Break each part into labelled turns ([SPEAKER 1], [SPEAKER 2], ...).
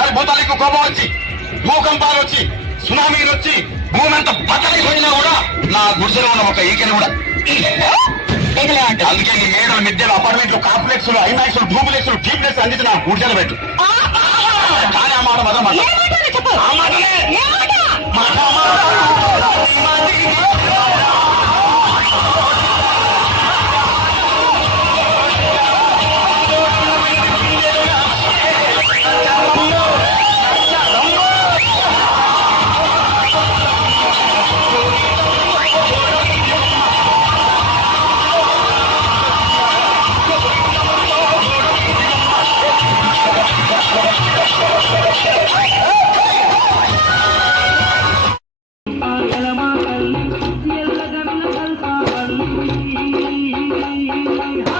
[SPEAKER 1] ఒక్కసారి భూతాలకు కోపం వచ్చి భూకంపాలు వచ్చి సునామీలు వచ్చి భూమి అంతా బద్దలైపోయినా కూడా నా గుడిసెలో ఉన్న ఒక ఈకని కూడా. అందుకే నీ మేడలు మిద్దెలు అపార్ట్మెంట్లు కాంప్లెక్స్ ఐమాక్స్ డూప్లెక్స్ డీప్లెక్స్ అందించి నా గుడిసెలు పెట్టు. కానీ ఆ మాట మదం మాట
[SPEAKER 2] ఏమంటారో చెప్పు?
[SPEAKER 1] ఆ మాటలే?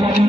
[SPEAKER 1] Thank
[SPEAKER 3] you.